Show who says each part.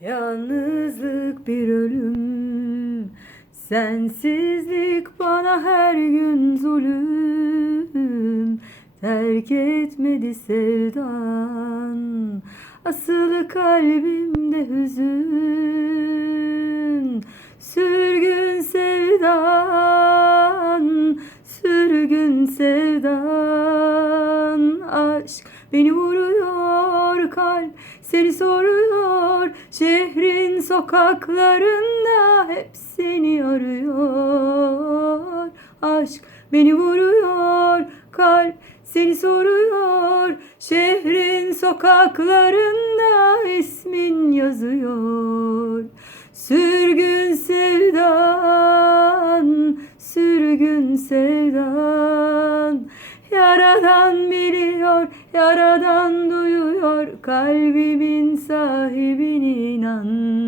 Speaker 1: Yalnızlık bir ölüm. Sensizlik bana her gün zulüm. Terk etmedi sevdan. Asılı kalbimde hüzün. Sürgün sevdan. Sürgün sevdan. Aşk beni vuruyor kalp seni soruyor. Şehrin sokaklarında hep seni arıyor. Aşk beni vuruyor kalp seni soruyor. Şehrin sokaklarında ismin yazıyor. Sürgün sevdan, sürgün sevdan. Yaradan biliyor, yaradan duyuyor kalbimin sahibine inan.